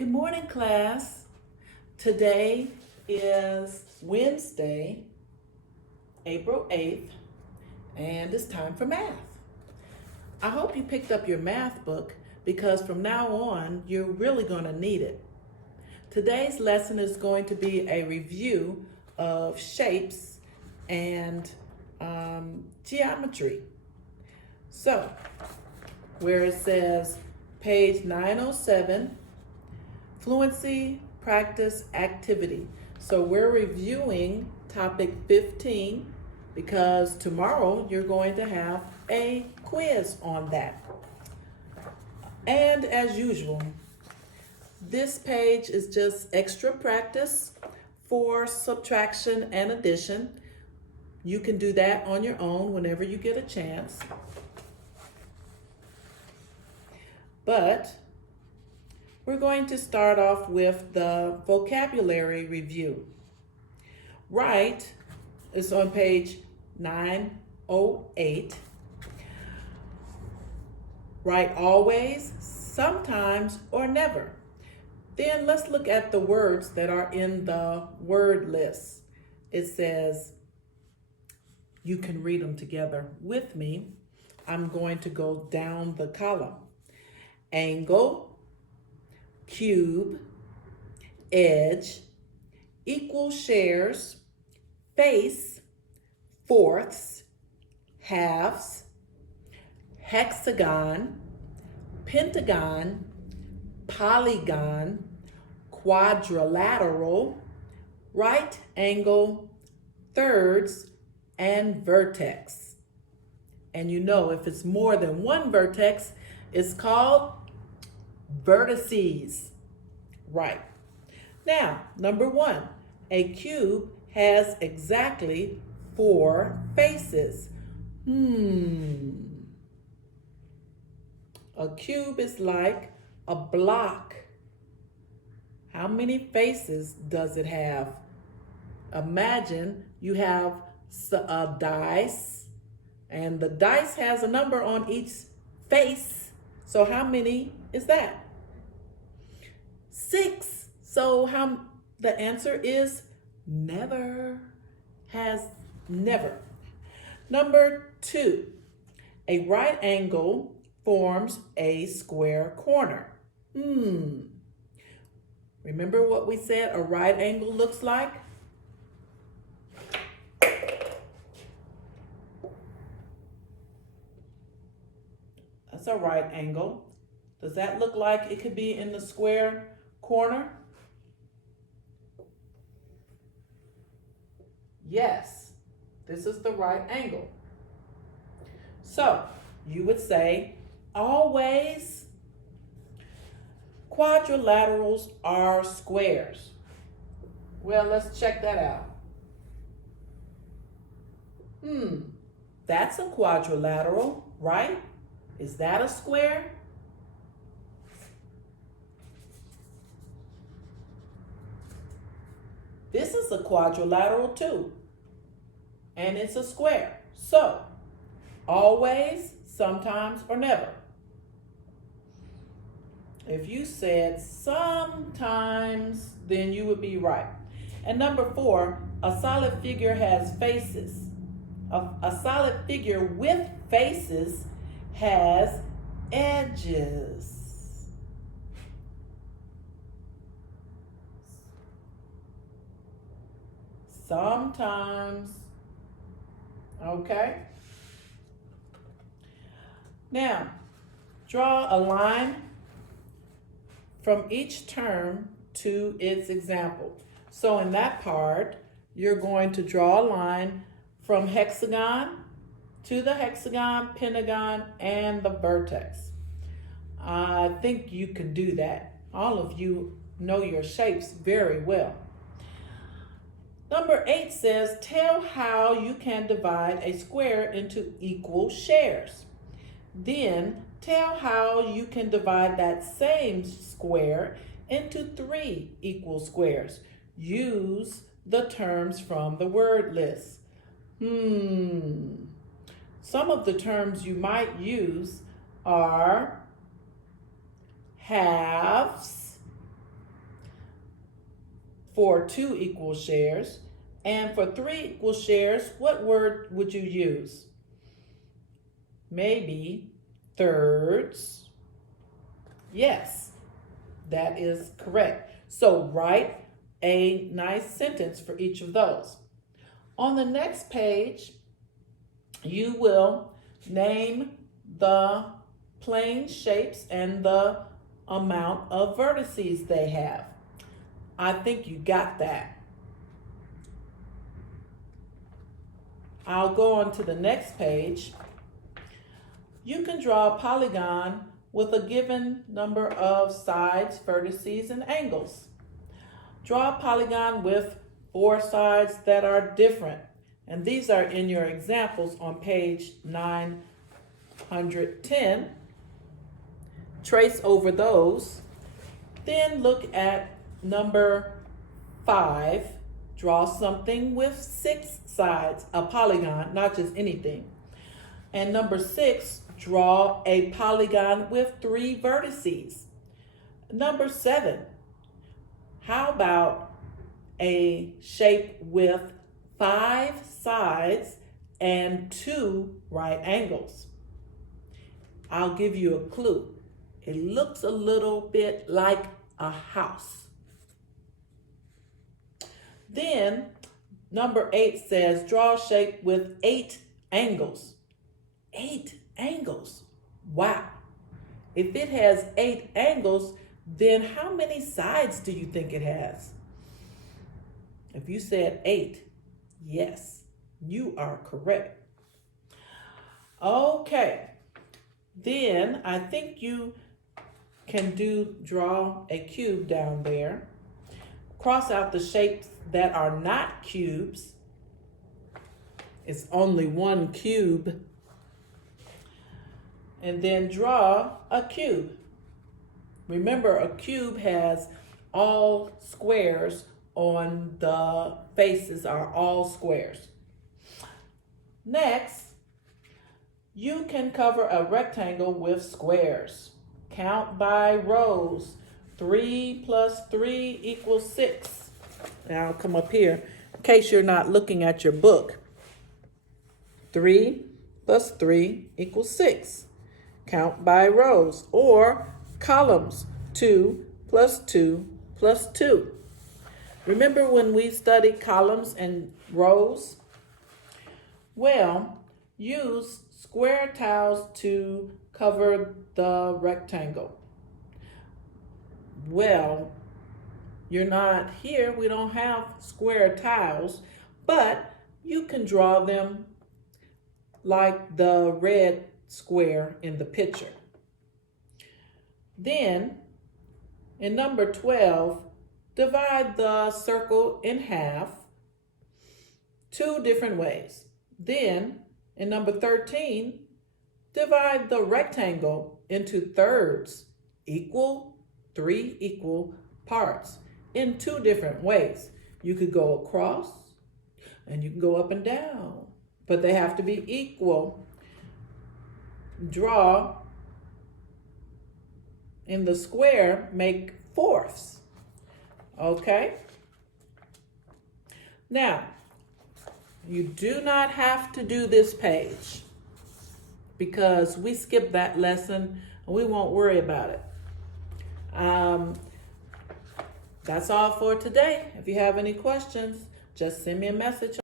Good morning, class. Today is Wednesday, April 8th, and it's time for math. I hope you picked up your math book because from now on, you're really going to need it. Today's lesson is going to be a review of shapes and geometry. So, where it says page 907, Fluency Practice Activity. So we're reviewing topic 15 because tomorrow you're going to have a quiz on that. And as usual, this page is just extra practice for subtraction and addition. You can do that on your own whenever you get a chance. But we're going to start off with the vocabulary review. Write is on page 908. Write always, sometimes, or never. Then let's look at the words that are in the word list. It says, you can read them together with me. I'm going to go down the column. Angle, cube, edge, equal shares, face, fourths, halves, hexagon, pentagon, polygon, quadrilateral, right angle, thirds, and vertex. And you know if it's more than one vertex, it's called vertices. Right. Now, number one, a cube has exactly 4 faces. A cube is like a block. How many faces does it have? Imagine you have a dice, and the dice has a number on each face. So how many is that? 6. So the answer is never. Has never. Number 2, a right angle forms a square corner. Remember what we said a right angle looks like? That's a right angle. Does that look like it could be in the square corner? Yes, this is the right angle. So you would say, always quadrilaterals are squares. Well, let's check that out. That's a quadrilateral, right? Is that a square? This is a quadrilateral too, and it's a square. So, always, sometimes, or never. If you said sometimes, then you would be right. And number 4, a solid figure has faces. A solid figure with faces has edges. Sometimes. Okay? Now, draw a line from each term to its example. So in that part, you're going to draw a line from hexagon to the hexagon, pentagon, and the vertex. I think you can do that. All of you know your shapes very well. Number 8 says, tell how you can divide a square into equal shares. Then tell how you can divide that same square into 3 equal squares. Use the terms from the word list. Some of the terms you might use are halves, for 2 equal shares. And for 3 equal shares, what word would you use? Maybe thirds. Yes, that is correct. So write a nice sentence for each of those. On the next page, you will name the plane shapes and the amount of vertices they have. I think you got that. I'll go on to the next page. You can draw a polygon with a given number of sides, vertices, and angles. Draw a polygon with 4 sides that are different. And these are in your examples on page 910. Trace over those. Then look at number 5. Draw something with 6 sides, a polygon, not just anything. And number 6, draw a polygon with 3 vertices. Number 7, how about a shape with 5 sides and 2 right angles? I'll give you a clue. It looks a little bit like a house. Then number 8 says draw a shape with 8 angles. 8 angles. Wow. If it has 8 angles, then how many sides do you think it has? If you said 8, yes, you are correct. Okay. Then I think you can draw a cube down there. Cross out the shapes that are not cubes. It's only one cube. And then draw a cube. Remember, a cube has all squares on the faces, are all squares. Next, you can cover a rectangle with squares. Count by rows. 3 plus 3 equals 6. Now I'll come up here in case you're not looking at your book. 3 plus 3 equals 6. Count by rows or columns. 2 plus 2 plus 2. Remember when we studied columns and rows? Well, use square tiles to cover the rectangle. Well, you're not here. We don't have square tiles, but you can draw them like the red square in the picture. Then, in number 12, divide the circle in half 2 different ways. Then, in number 13, divide the rectangle into thirds, 3 equal parts, in 2 different ways. You could go across and you can go up and down, but they have to be equal. Draw in the square, make fourths. Okay? Now, you do not have to do this page because we skipped that lesson and we won't worry about it. That's all for today. If you have any questions, just send me a message.